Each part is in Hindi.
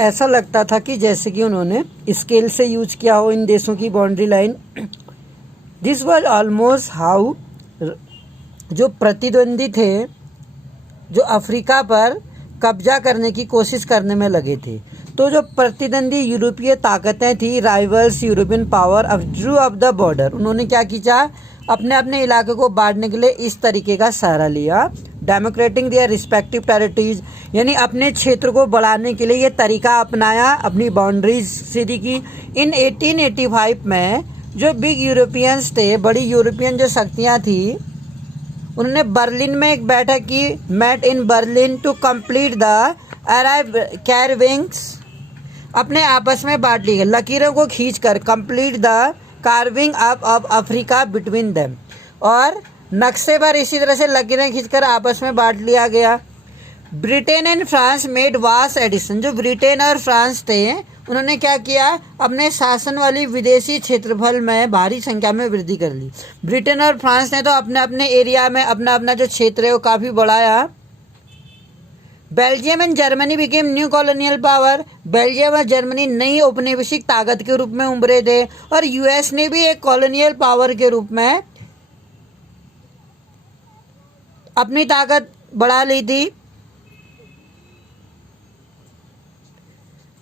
ऐसा लगता था कि जैसे कि उन्होंने स्केल से यूज किया हो इन देशों की boundary line. This was almost how जो प्रतिद्वंदी थे जो अफ्रीका पर कब्जा करने की कोशिश करने में लगे थे, तो जो प्रतिद्वंदी यूरोपीय ताकतें थी, rivals European power Drew up the border, उन्होंने क्या किया, अपने अपने इलाके को बांटने के लिए इस तरीके का सहारा लिया। डेमोक्रेटिंग दियर रिस्पेक्टिव टेरिटरीज, यानी अपने क्षेत्र को बढ़ाने के लिए ये तरीका अपनाया, अपनी बाउंड्रीज सीधी की। इन 1885 में जो बिग यूरोपियंस थे, बड़ी यूरोपियन जो शक्तियाँ थी, उन्होंने बर्लिन में एक बैठक की, met in Berlin to complete the arrive carvings, अपने आपस में बांट ली गई लकीरों को खींचकर, complete the carving up of Africa between them, और नक्शे पर इसी तरह से लकीरें खींचकर आपस में बांट लिया गया। Britain and France made vast addition, जो ब्रिटेन और फ्रांस थे उन्होंने क्या किया, अपने शासन वाली विदेशी क्षेत्रफल में भारी संख्या में वृद्धि कर ली। ब्रिटेन और फ्रांस ने तो अपने अपने एरिया में अपना अपना जो क्षेत्र है वो काफ़ी बढ़ाया। Belgium and Germany became new colonial power, Belgium और जर्मनी नई औपनिवेशिक ताकत के रूप में उभरे थे, और यूएस ने भी एक कॉलोनियल पावर के रूप में अपनी ताकत बढ़ा ली थी।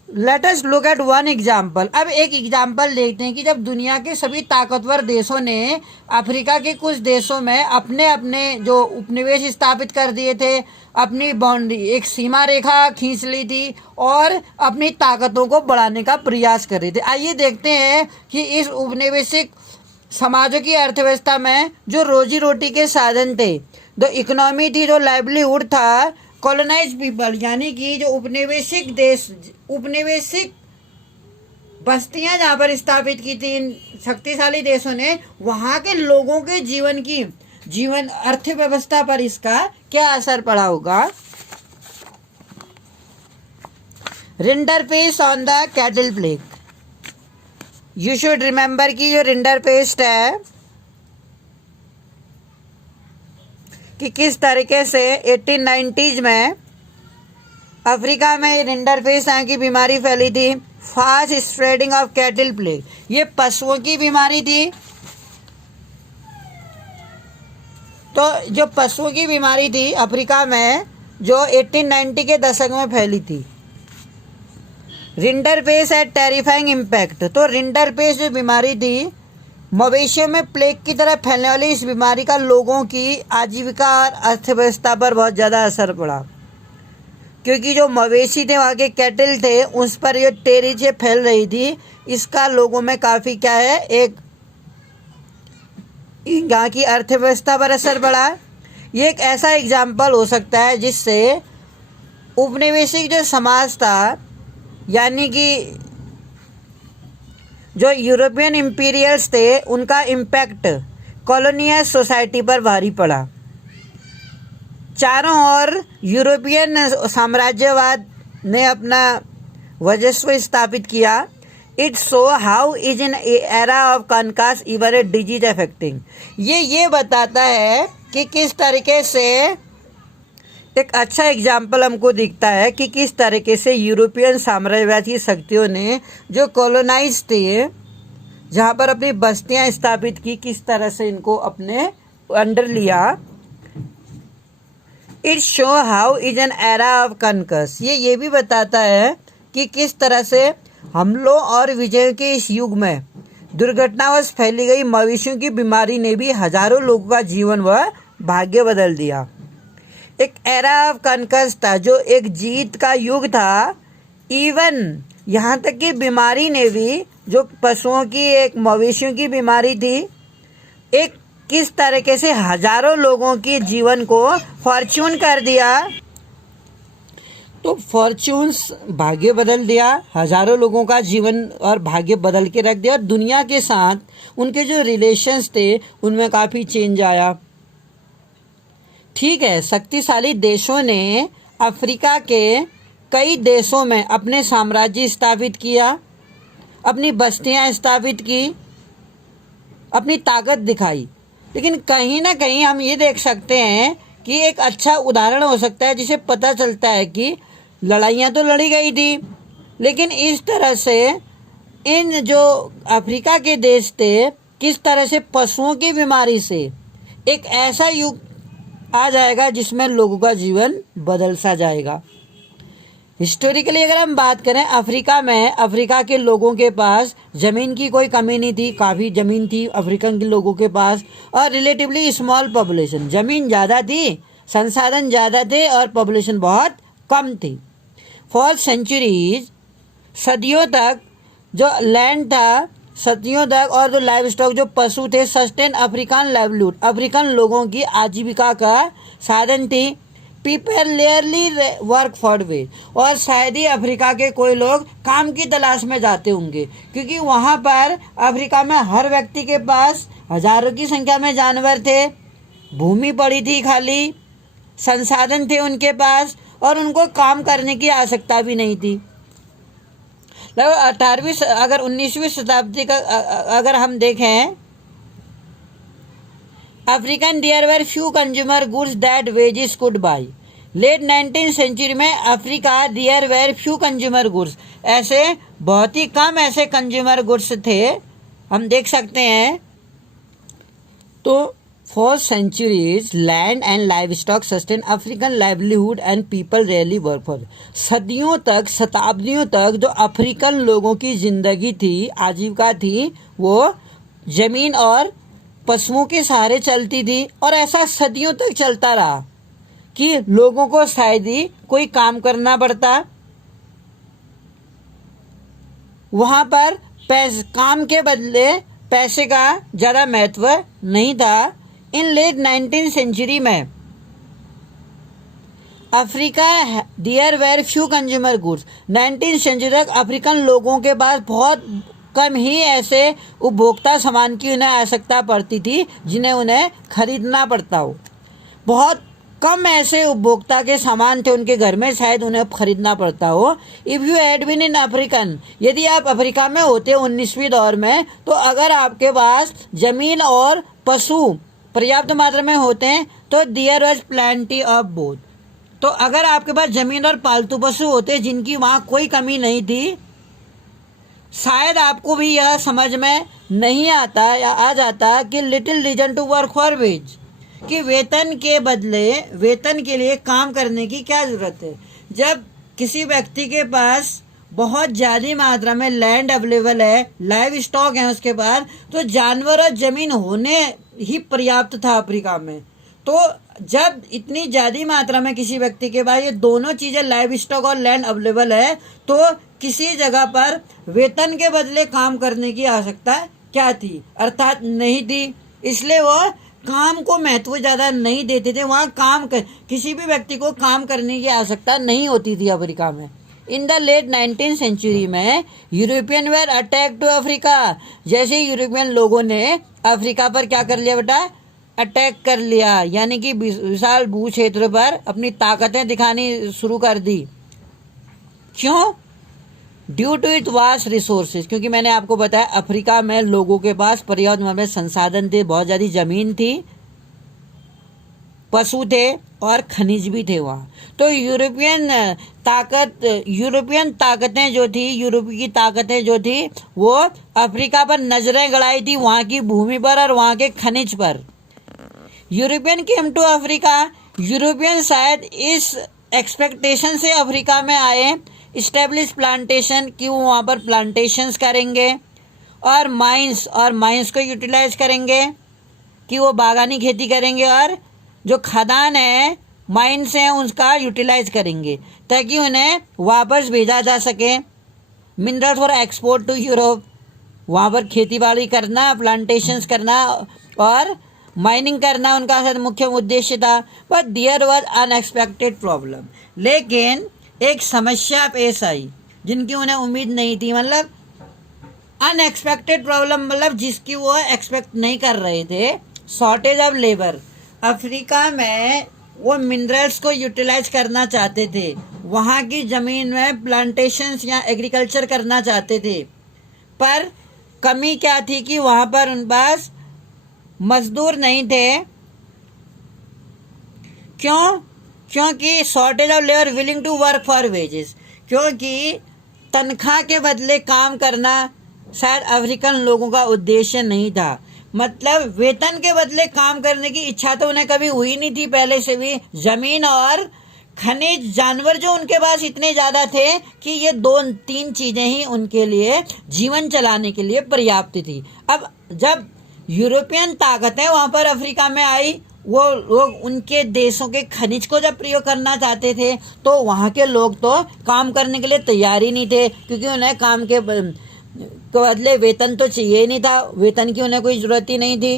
Let us look at one example, अब एक एग्जाम्पल देखते हैं कि जब दुनिया के सभी ताकतवर देशों ने अफ्रीका के कुछ देशों में अपने अपने जो उपनिवेश स्थापित कर दिए थे, अपनी बाउंड्री एक सीमा रेखा खींच ली थी और अपनी ताकतों को बढ़ाने का प्रयास कर रहे थे। आइए देखते हैं कि इस उपनिवेशिक समाजों की अर्थव्यवस्था में जो रोजी रोटी के साधन थे, जो इकोनॉमी थी, जो लाइवलीहुड था, कॉलोनाइज पीपल, यानी कि जो उपनिवेशिक देश, उपनिवेशिक बस्तियां जहाँ पर स्थापित की थी इन शक्तिशाली देशों ने, वहाँ के लोगों के जीवन अर्थव्यवस्था पर इसका क्या असर पड़ा होगा। Rinderpest on the cattle plague, you should remember कि जो रिंडरपेस्ट है कि किस तरीके से 1890s में अफ्रीका में रिंडरपेस्ट नाम की बीमारी फैली थी। Fast spreading of cattle plague, ये पशुओं की बीमारी थी। तो जो पशुओं की बीमारी थी अफ्रीका में, जो 1890 के दशक में फैली थी। रिंडरपेस्ट है टेरिफाइंग इम्पैक्ट, तो रिंडरपेस्ट जो बीमारी थी, मवेशियों में प्लेग की तरह फैलने वाली इस बीमारी का लोगों की आजीविका और अर्थव्यवस्था पर बहुत ज़्यादा असर पड़ा, क्योंकि जो मवेशी थे, वहाँ के कैटल थे, उस पर ये टेरिजे फैल रही थी। इसका लोगों में काफ़ी क्या है, एक यहाँ की अर्थव्यवस्था पर असर पड़ा। ये एक ऐसा एग्जाम्पल हो सकता है जिससे उपनिवेशिक जो समाज था, यानी कि जो यूरोपियन इंपीरियल्स थे, उनका इम्पैक्ट कॉलोनियल सोसाइटी पर भारी पड़ा। चारों ओर यूरोपियन साम्राज्यवाद ने अपना वर्चस्व स्थापित किया। It show how is in era of conquest even a disease affecting, ये बताता है कि किस तरीके से एक अच्छा एग्जाम्पल हमको दिखता है कि किस तरीके से यूरोपियन साम्राज्यवादी शक्तियों ने जो कॉलोनाइज थे, जहाँ पर अपनी बस्तियाँ स्थापित की, किस तरह से इनको अपने अंडर लिया। It show how is an era of conquest, ये भी बताता है कि किस तरह से हमलों और विजय के इस युग में दुर्घटनावश फैली गई मवेशियों की बीमारी ने भी हजारों लोगों का जीवन व भाग्य बदल दिया। एक एरा ऑफ कनकस था, जो एक जीत का युग था। इवन यहाँ तक कि बीमारी ने भी, जो पशुओं की एक मवेशियों की बीमारी थी, एक किस तरीके से हजारों लोगों के जीवन को फॉर्च्यून कर दिया। तो फॉर्च्यून्स भाग्य बदल दिया, हजारों लोगों का जीवन और भाग्य बदल के रख दिया। दुनिया के साथ उनके जो रिलेशंस थे उनमें काफ़ी चेंज आया। ठीक है, शक्तिशाली देशों ने अफ्रीका के कई देशों में अपने साम्राज्य स्थापित किया, अपनी बस्तियां स्थापित की, अपनी ताकत दिखाई। लेकिन कहीं ना कहीं हम ये देख सकते हैं कि एक अच्छा उदाहरण हो सकता है जिसे पता चलता है कि लड़ाइयाँ तो लड़ी गई थी, लेकिन इस तरह से इन जो अफ्रीका के देश थे, किस तरह से पशुओं की बीमारी से एक ऐसा युग आ जाएगा जिसमें लोगों का जीवन बदल सा जाएगा। हिस्टोरिकली अगर हम बात करें अफ्रीका में, अफ्रीका के लोगों के पास ज़मीन की कोई कमी नहीं थी, काफ़ी ज़मीन थी अफ्रीकन के लोगों के पास, और रिलेटिवली स्मॉल पॉपुलेशन, ज़मीन ज़्यादा थी, संसाधन ज़्यादा थे और पॉपुलेशन बहुत कम थी। फॉर सेंचुरीज, सदियों तक जो लैंड था, सदियों तक, और जो लाइव स्टॉक जो पशु थे, सस्टेन अफ्रीकन लाइवलीहुड, अफ्रीकन लोगों की आजीविका का साधन थी। People rarely work for wage, और शायद ही अफ्रीका के कोई लोग काम की तलाश में जाते होंगे, क्योंकि वहाँ पर अफ्रीका में हर व्यक्ति के पास हजारों की संख्या में जानवर थे, भूमि पड़ी थी खाली, संसाधन थे उनके पास, और उनको काम करने की आवश्यकता भी नहीं थी। लगभग 18वीं अगर 19वीं शताब्दी का अगर हम देखें, African there were few consumer goods that wages could buy. Late 19th century में Africa there were few consumer goods, ऐसे बहुत ही कम ऐसे कंज्यूमर गुड्स थे, हम देख सकते हैं। तो for centuries land and livestock sustain African livelihood and people rarely work for. सदियों तक, शताब्दियों तक जो अफ्रीकन लोगों की जिंदगी थी, आजीविका थी, वो जमीन और पशुओं के सहारे चलती थी, और ऐसा सदियों तक चलता रहा कि लोगों को शायद ही कोई काम करना पड़ता। वहां पर काम के बदले पैसे का ज़्यादा महत्व नहीं था। इन लेट 19th सेंचुरी में Africa there were few consumer goods. 19th century तक अफ्रीकन लोगों के पास बहुत कम ही ऐसे उपभोक्ता सामान की उन्हें आवश्यकता पड़ती थी जिन्हें उन्हें खरीदना पड़ता हो। बहुत कम ऐसे उपभोक्ता के सामान थे उनके घर में, शायद उन्हें खरीदना पड़ता हो। If you had been in African, यदि आप अफ्रीका में होते 19वीं दौर में, तो अगर आपके पास ज़मीन और पशु पर्याप्त मात्रा में होते हैं तो there was plenty of both. तो अगर आपके पास ज़मीन और पालतू पशु होते जिनकी वहाँ कोई कमी नहीं थी, शायद आपको भी यह समझ में नहीं आता या आ जाता कि little reason to work for wage, कि वेतन के बदले, वेतन के लिए काम करने की क्या ज़रूरत है। जब किसी व्यक्ति के पास बहुत ज़्यादा मात्रा में लैंड अवेलेबल है, लाइव स्टॉक है उसके पास, तो जानवर और ज़मीन होने ही पर्याप्त था अफ्रीका में। तो जब इतनी ज़्यादा मात्रा में किसी व्यक्ति के पास ये दोनों चीज़ें, लाइव स्टॉक और लैंड अवेलेबल है, तो किसी जगह पर वेतन के बदले काम करने की आवश्यकता क्या थी, अर्थात नहीं थी। इसलिए वो काम को महत्व ज़्यादा नहीं देते थे। वहाँ किसी भी व्यक्ति को काम करने की आवश्यकता नहीं होती थी अफ्रीका में। In the late 19th century में European were attack to Africa. जैसे यूरोपियन लोगों ने अफ्रीका पर क्या कर लिया बेटा, अटैक कर लिया, यानी कि विशाल भू क्षेत्र पर अपनी ताकतें दिखानी शुरू कर दी। क्यों? Due to it vast resources, क्योंकि मैंने आपको बताया अफ्रीका में लोगों के पास पर्याप्त मात्रा में संसाधन थे, बहुत ज़्यादा ज़मीन थी, पशु थे और खनिज भी थे वहाँ। तो यूरोपियन ताकतें जो थी, यूरोप की ताकतें जो थी, वो अफ्रीका पर नजरें गड़ाई थी, वहाँ की भूमि पर और वहाँ के खनिज पर। European came to Africa, European शायद इस एक्सपेक्टेशन से अफ्रीका में आए, इस्टेब्लिश प्लांटेशन, कि वो वहाँ पर प्लांटेशंस करेंगे, और माइंस को यूटिलाइज करेंगे, कि वो बागानी खेती करेंगे, और जो खदान है, माइंस हैं, उसका यूटिलाइज करेंगे ताकि उन्हें वापस भेजा जा सके। Mineral for export to Europe, वहाँ पर खेती बाड़ी करना, प्लांटेशंस करना और माइनिंग करना उनका शायद मुख्य उद्देश्य था। But there was unexpected problem, लेकिन एक समस्या पेश आई जिनकी उन्हें उम्मीद नहीं थी। मतलब अनएक्सपेक्टेड प्रॉब्लम, मतलब जिसकी वो एक्सपेक्ट नहीं कर रहे थे। शॉर्टेज ऑफ लेबर, अफ्रीका में वो मिनरल्स को यूटिलाइज करना चाहते थे, वहाँ की ज़मीन में प्लांटेशंस या एग्रीकल्चर करना चाहते थे, पर कमी क्या थी कि वहाँ पर उन पास मजदूर नहीं थे। क्योंकि shortage of labour willing to work for wages, क्योंकि तनख्वाह के बदले काम करना शायद अफ्रीकन लोगों का उद्देश्य नहीं था। मतलब वेतन के बदले काम करने की इच्छा तो उन्हें कभी हुई नहीं थी पहले से भी। जमीन और खनिज जानवर जो उनके पास इतने ज़्यादा थे कि ये 2-3 चीज़ें ही उनके लिए जीवन चलाने के लिए पर्याप्त थी। अब जब यूरोपियन ताकतें वहाँ पर अफ्रीका में आई, वो लोग उनके देशों के खनिज को जब प्रयोग करना चाहते थे तो वहाँ के लोग तो काम करने के लिए तैयार ही नहीं थे, क्योंकि उन्हें काम के बदले वेतन तो चाहिए ही नहीं था, वेतन की उन्हें कोई ज़रूरत ही नहीं थी।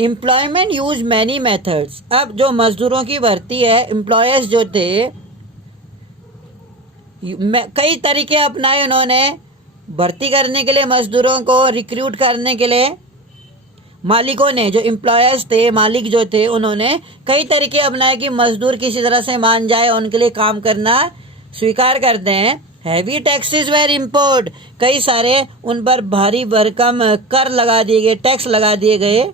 Employment use many methods. अब जो मजदूरों की भर्ती है, एम्प्लॉयर्स जो थे कई तरीके अपनाए उन्होंने भर्ती करने के लिए, मजदूरों को रिक्रूट करने के लिए। मालिकों ने, जो एम्प्लॉयर्स थे, मालिक जो थे, उन्होंने कई तरीके अपनाए कि मजदूर किसी तरह से मान जाए, उनके लिए काम करना स्वीकार करते हैं। हैवी टैक्सेस वेर इम्पोर्ट, कई सारे उन पर भारी भरकम कर लगा दिए गए, टैक्स लगा दिए गए।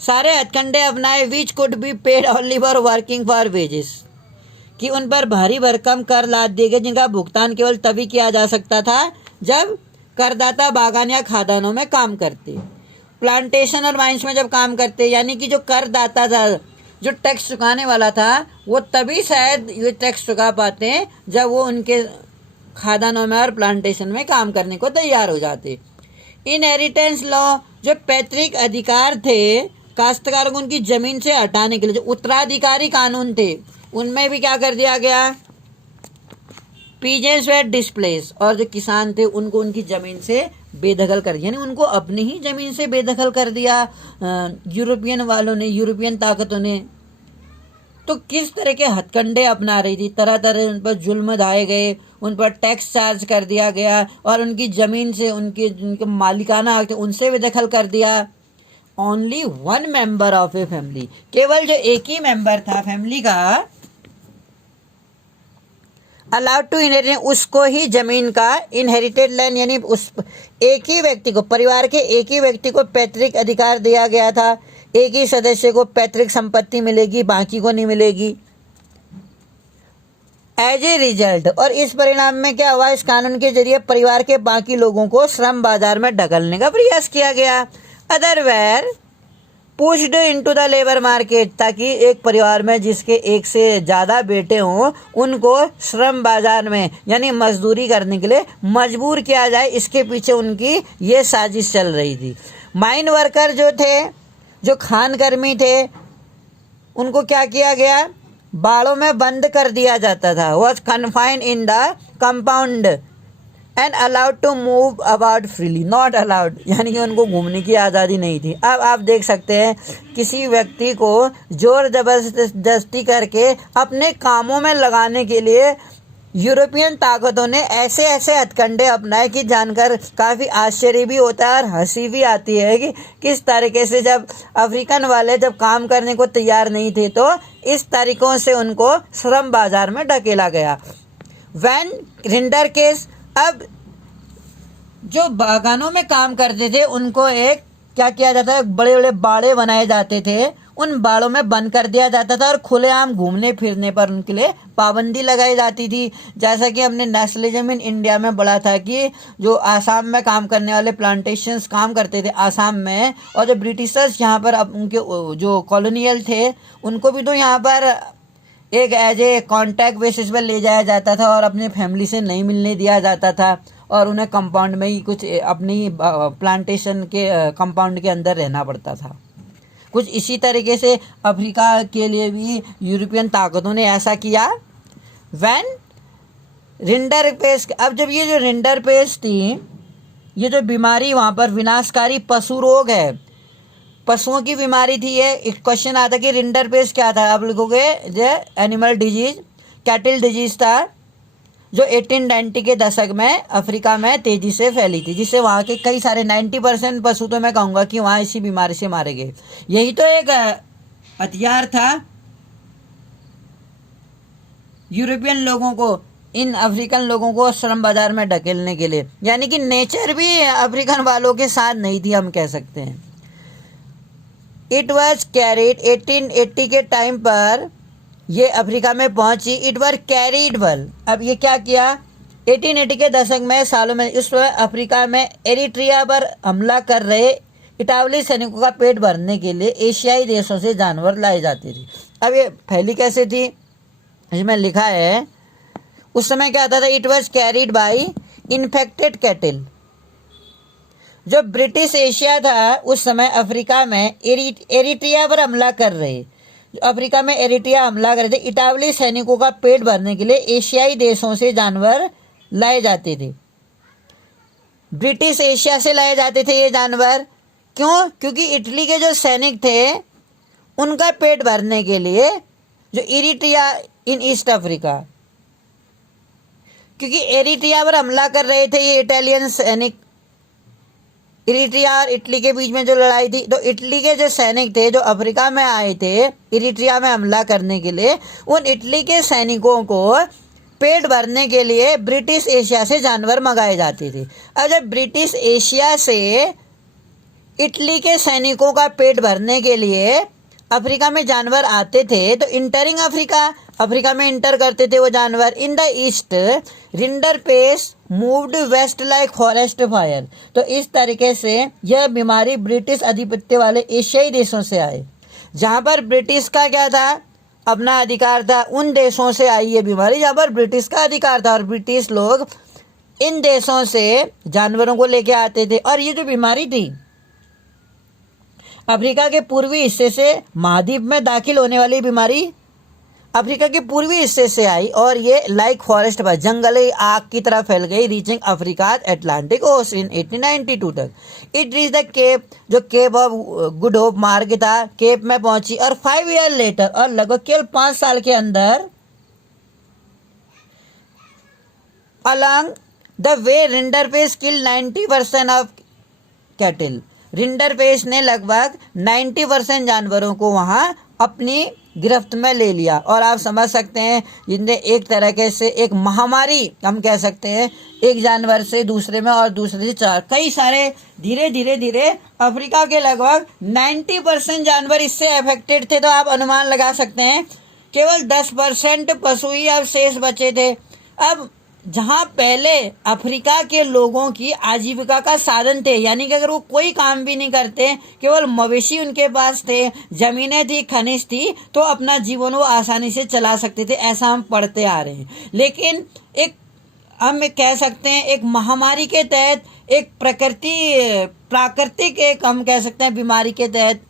सारे हथकंडे अपनाए which could be paid only for working for wages, कि उन पर भारी भरकम कर लाद दिए गए जिनका भुगतान केवल तभी किया जा सकता था जब करदाता बागान या खादानों में काम करते, प्लांटेशन और माइंस में जब काम करते। यानी कि जो करदाता था, जो टैक्स चुकाने वाला था, वो तभी शायद ये टैक्स चुका पाते हैं जब वो उनके खादानों में और प्लांटेशन में काम करने को तैयार हो जाते। इनहेरिटेंस लॉ, जो पैतृक अधिकार थे काश्तकारों को उनकी जमीन से हटाने के लिए, जो उत्तराधिकारी कानून थे, उनमें भी क्या कर दिया गया, पीजेंट्स वे डिस्प्लेस, और जो किसान थे उनको उनकी ज़मीन से बेदखल कर दिया, यानी उनको अपनी ही ज़मीन से बेदखल कर दिया यूरोपियन वालों ने, यूरोपियन ताकतों ने। तो किस तरह के हथकंडे अपना रही थी, तरह तरह उन पर जुल्म ढाए गए, उन पर टैक्स चार्ज कर दिया गया और उनकी ज़मीन से उनके मालिकाना हक थे उनसे बेदखल कर दिया। Only one member of a family, केवल जो एक ही मेंबर था फैमिली का, अलाउड टू इनहेरिट, उसको ही जमीन का इनहेरिटेड लैंड, यानी उस एक ही व्यक्ति को, परिवार के एक ही व्यक्ति को पैतृक अधिकार दिया गया था। एक ही सदस्य को पैतृक संपत्ति मिलेगी, बाकी को नहीं मिलेगी। एज ए रिजल्ट, और इस परिणाम में क्या हुआ, इस कानून के जरिए परिवार के बाकी लोगों को श्रम बाजार में ढकलने का प्रयास किया गया। Other were pushed into the labour market, ताकि एक परिवार में जिसके एक से ज़्यादा बेटे हों उनको श्रम बाजार में यानी मजदूरी करने के लिए मजबूर किया जाए, इसके पीछे उनकी ये साजिश चल रही थी। माइन वर्कर जो थे, जो खान कर्मी थे, उनको क्या किया गया, बाड़ों में बंद कर दिया जाता था। Was confined in the compound and allowed to move about freely, not allowed, यानी कि उनको घूमने की आज़ादी नहीं थी। अब आप देख सकते हैं किसी व्यक्ति को जोर जबरदस्ती करके अपने कामों में लगाने के लिए यूरोपियन ताकतों ने ऐसे ऐसे हथकंडे अपनाए कि जानकर काफ़ी आश्चर्य भी होता है और हंसी भी आती है कि किस तरीके से जब अफ्रीकन वाले जब काम करने को तैयार नहीं थे तो इस तरीक़ों से उनको श्रम बाजार में ढकेला गया। वैन रिंडर केस, अब जो बागानों में काम करते थे उनको एक क्या किया जाता है, बड़े बड़े बाड़े बनाए जाते थे, उन बाड़ों में बंद कर दिया जाता था और खुलेआम घूमने फिरने पर उनके लिए पाबंदी लगाई जाती थी। जैसा कि हमने नेशनलिज्म इन इंडिया में पढ़ा था कि जो आसाम में काम करने वाले प्लांटेशंस काम करते थे आसाम में, और जो ब्रिटिशर्स यहाँ पर अब उनके जो कॉलोनियल थे उनको भी तो यहाँ पर एक एज ए कॉन्टैक्ट बेसिस पर ले जाया जाता था और अपने फैमिली से नहीं मिलने दिया जाता था और उन्हें कंपाउंड में ही कुछ अपनी प्लांटेशन के कंपाउंड के अंदर रहना पड़ता था। कुछ इसी तरीके से अफ्रीका के लिए भी यूरोपियन ताकतों ने ऐसा किया। वैन रिंडर पेस्ट, अब जब ये जो रिंडर पेस्ट थी, ये जो बीमारी वहाँ पर विनाशकारी पशु रोग है, पशुओं की बीमारी थी ये। एक क्वेश्चन आता कि रिंडर पेस्ट क्या था, आप लिखोगे जो एनिमल डिजीज, कैटल डिजीज था जो 1890 के दशक में अफ्रीका में तेज़ी से फैली थी, जिससे वहाँ के कई सारे 90% पशु तो मैं कहूँगा कि वहाँ इसी बीमारी से मारे गए। यही तो एक हथियार था यूरोपियन लोगों को, इन अफ्रीकन लोगों को श्रम बाजार में ढकेलने के लिए, यानी कि नेचर भी अफ्रीकन वालों के साथ नहीं थी, हम कह सकते हैं। इट वॉज कैरिड 1880 के टाइम पर ये अफ्रीका में पहुंची, इट वर कैरीड वेल। अब ये क्या किया, 1880 के दशक में सालों में इस अफ्रीका में एरिट्रिया पर हमला कर रहे इटावली सैनिकों का पेट भरने के लिए एशियाई देशों से जानवर लाए जाते थे। अब ये फैली कैसे थी, इसमें लिखा है उस समय क्या होता था, it was carried by infected cattle. जो ब्रिटिश एशिया था उस समय अफ्रीका में एरिट्रिया पर हमला कर रहे, अफ्रीका में एरिट्रिया हमला कर रहे थे, इटावली सैनिकों का पेट भरने के लिए एशियाई देशों से जानवर लाए जाते थे। ब्रिटिश एशिया से लाए जाते थे ये जानवर, क्यों, क्योंकि इटली के जो सैनिक थे उनका पेट भरने के लिए, जो एरिट्रिया इन ईस्ट अफ्रीका, क्योंकि एरिट्रिया पर हमला कर रहे थे ये इटालियन सैनिक। इरिट्रिया और इटली के बीच में जो लड़ाई थी, तो इटली के जो सैनिक थे जो अफ्रीका में आए थे इरिट्रिया में हमला करने के लिए, उन इटली के सैनिकों को पेट भरने के लिए ब्रिटिश एशिया से जानवर मंगाए जाते थे। अब जब ब्रिटिश एशिया से इटली के सैनिकों का पेट भरने के लिए अफ्रीका में जानवर आते थे, तो इंटरिंग अफ्रीका में इंटर करते थे वो जानवर। In the east rinderpest moved west like forest fire. तो इस तरीके से यह बीमारी ब्रिटिश आधिपत्य वाले एशियाई देशों से आए, जहां पर ब्रिटिश का क्या था, अपना अधिकार था, उन देशों से आई ये बीमारी जहां पर ब्रिटिश का अधिकार था, और ब्रिटिश लोग इन देशों से जानवरों को लेके आते थे। और ये जो बीमारी थी अफ्रीका के पूर्वी हिस्से से महाद्वीप में दाखिल होने वाली बीमारी अफ्रीका के पूर्वी हिस्से से आई, और ये लाइक फॉरेस्ट पर जंगली आग की तरह फैल गई, रीचिंग अफ्रीका एटलांटिक ओशन 1892 तक। इट रीच द केप, जो केप ऑफ गुड होप मार्ग था, केप में पहुंची, और 5 ईयर लेटर, और लगभग केवल 5 साल के अंदर along the way rinderpest kill 90% of cattle. Rinderpest ने लगभग 90% जानवरों को वहां अपनी गिरफ्त में ले लिया। और आप समझ सकते हैं जिनने एक तरीके से एक महामारी हम कह सकते हैं, एक जानवर से दूसरे में और दूसरे से चार, कई सारे धीरे धीरे धीरे अफ्रीका के लगभग 90% जानवर इससे अफेक्टेड थे। तो आप अनुमान लगा सकते हैं केवल 10% पशु ही अब शेष बचे थे। अब जहां पहले अफ्रीका के लोगों की आजीविका का साधन थे, यानी कि अगर वो कोई काम भी नहीं करते, केवल मवेशी उनके पास थे, जमीनें थी, खनिज थी, तो अपना जीवन वो आसानी से चला सकते थे, ऐसा हम पढ़ते आ रहे हैं। लेकिन एक हम कह सकते हैं एक महामारी के तहत, एक प्राकृतिक एक हम कह सकते हैं बीमारी के तहत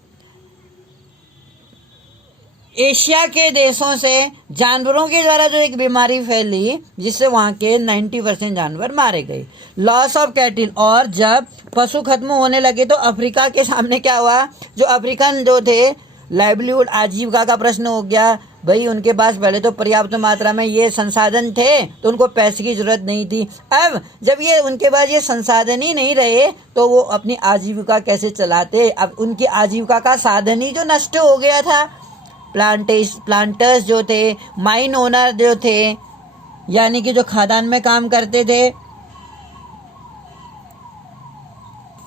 एशिया के देशों से जानवरों के द्वारा जो एक बीमारी फैली, जिससे वहाँ के 90% जानवर मारे गए। लॉस ऑफ कैटल, और जब पशु खत्म होने लगे तो अफ्रीका के सामने क्या हुआ, जो अफ्रीकन जो थे लाइवलीहुड आजीविका का प्रश्न हो गया। भाई उनके पास पहले तो पर्याप्त मात्रा में ये संसाधन थे, तो उनको पैसे की जरूरत नहीं थी। अब जब ये उनके पास ये संसाधन ही नहीं रहे तो वो अपनी आजीविका कैसे चलाते। अब उनकी आजीविका का साधन ही जो नष्ट हो गया था। प्लांटर्स जो थे, माइन ओनर जो थे, यानी कि जो खादान में काम करते थे,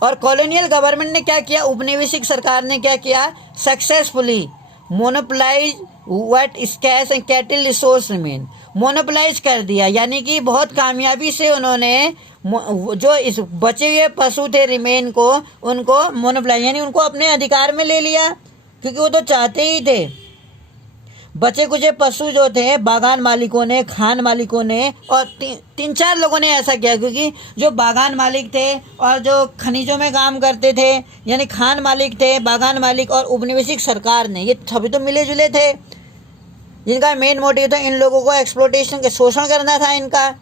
और कॉलोनियल गवर्नमेंट ने क्या किया, उपनिवेशिक सरकार ने क्या किया, successfully monopolise what scarce and cattle resource remain. Monopolise कर दिया, यानी कि बहुत कामयाबी से उन्होंने जो इस बचे हुए पशु थे रिमेन को, उनको मोनोपोलाइज यानी उनको अपने अधिकार में ले लिया, क्योंकि वो तो चाहते ही थे। बचे कुछ पशु जो थे बागान मालिकों ने, खान मालिकों ने, और 3-4 लोगों ने ऐसा किया, क्योंकि जो बागान मालिक थे और जो खनिजों में काम करते थे, यानी खान मालिक थे, बागान मालिक और उपनिवेशिक सरकार ने, ये सभी तो मिले जुले थे, जिनका मेन मोटिव था इन लोगों को एक्सप्लोटेशन के शोषण करना था इनका।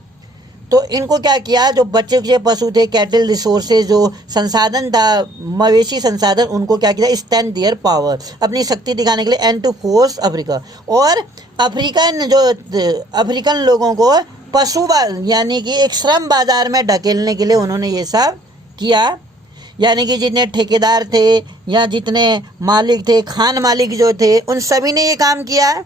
तो इनको क्या किया, जो बच्चे कुछ पशु थे, कैटल रिसोर्सेज जो संसाधन था, मवेशी संसाधन, उनको क्या किया, स्टैंड देयर पावर, अपनी शक्ति दिखाने के लिए, एंड टू फोर्स अफ्रीका। और अफ्रीकन लोगों को पशु यानी कि एक श्रम बाजार में ढकेलने के लिए उन्होंने ये सब किया। यानी कि जितने ठेकेदार थे या जितने मालिक थे, खान मालिक जो थे, उन सभी ने ये काम किया।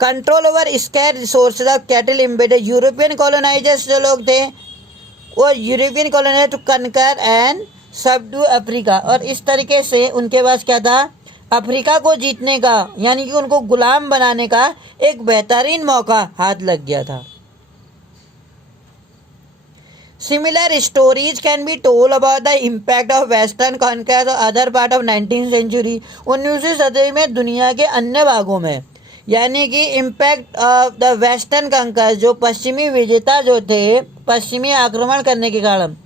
Control over scarce resources of cattle embedded European colonisers जो लोग थे, वो European coloniser to conquer and subdue Africa. और इस तरीके से उनके पास क्या था, अफ्रीका को जीतने का यानी कि उनको गुलाम बनाने का एक बेहतरीन मौका हाथ लग गया था। Similar stories can be told about the impact of Western conquest or other part of 19th century। 19वीं सदी में दुनिया के अन्य भागों में यानी कि impact of the western conquers, जो पश्चिमी विजेता जो थे पश्चिमी आक्रमण करने के कारण,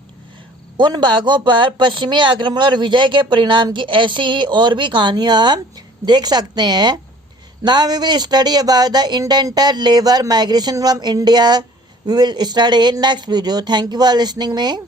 उन भागों पर पश्चिमी आक्रमण और विजय के परिणाम की ऐसी ही और भी कहानियाँ हम देख सकते हैं। Now we will study about the indentured labour migration from India. We will study in next video. Thank you for listening me.